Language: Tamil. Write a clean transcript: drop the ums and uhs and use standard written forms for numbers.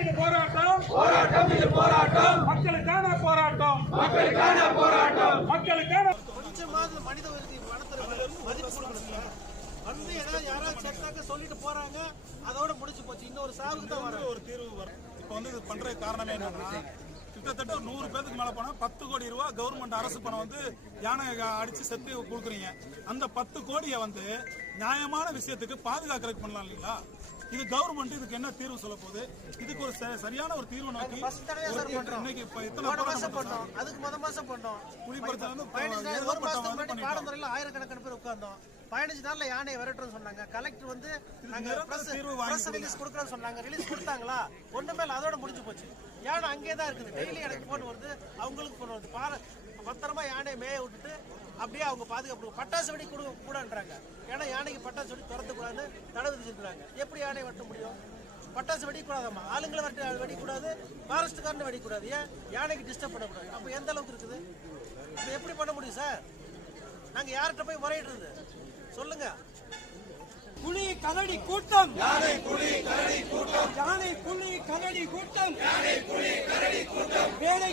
இது போராட்டம், மக்களுக்கான போராட்டம், மக்களுக்கான கொஞ்சமாவது மனித மதிப்பு கொடுக்கணும். வந்து ஏதாவது யாராவது செட்டாக்க சொல்லிட்டு போறாங்க, அதோட முடிச்சு போச்சு. இன்னொரு சாவுக்கு தான் ஒரு தீர்வு வரும். இப்போ வந்து இது பண்ற காரணமே என்னன்னா, கிட்டத்தட்ட 100 பேருக்கு மேல போனா 10 கோடி ரூபாய் கவர்மெண்ட் அரசு பணம் வந்து யானை அடிச்சு செத்து கொடுக்குறீங்க. அந்த 10 கோடியை வந்து நியாயமான விஷயத்துக்கு பாதுகாக்கிறதுக்கு பண்ணலாம் இல்லைங்களா? இது கவர்மெண்ட் இதுக்கு என்ன தீர்வு சொல்ல போகுது? இதுக்கு ஒரு சரியான ஒரு தீர்வு நோக்கி இன்னைக்கு எத்தனை மாசம் பண்ணோம், அதுக்கு மாசம் பண்ணோம். குடிபடுத்த வந்து 1 மாசத்துக்கு முன்னாடி பாடந்துறையில ஆயிரக்கணக்கான பேர் உட்கார்ந்தோம். 15 நாள்ல யானையை விரட்டுறோம்னு சொன்னாங்க. கலெக்டர் வந்து நாங்க பிரஸ் ரிலீஸ் கொடுக்குறோம்னு சொன்னாங்க. ரிலீஸ் கொடுத்தாங்களா? ஒண்ணுமே இல்ல, அதோட முடிஞ்சு போச்சு. யானை அங்கேயே தான் இருக்குது. டெய்லி எனக்கு போன் வருது, அவங்களுக்கு போன் வருது. பத்திரமா யானையை மேய விட்டுட்டு அப்படியே அவங்க பாதுகாப்பு. பட்டாசு வெடி கூடன்றாங்க. ஏன்னா யானைக்கு பட்டாசு வெடி திறந்து கூடாது தடை விதிச்சிருக்காங்க. எப்படி யானையை வெட்ட முடியும்? பட்டாசு வெடிக்கூடாதாம்மா, ஆளுங்களை வெடிக்கூடாது, ஃபாரஸ்ட்டுக்காரன்னு வெடிக்கூடாது. ஏன்? யானைக்கு டிஸ்டர்ப் பண்ணக்கூடாது. அப்போ எந்த அளவுக்கு இருக்குது? இப்போ எப்படி பண்ண முடியும் சார்? நாங்க யார்கிட்ட போய் முறையிடுறது சொல்லுங்க? புலி கரடி கூட்டம், யானை புலி கரடி கூட்டம், யானை புலி கரடி கூட்டம், யானை புலி கரடி கூட்டம், வேலை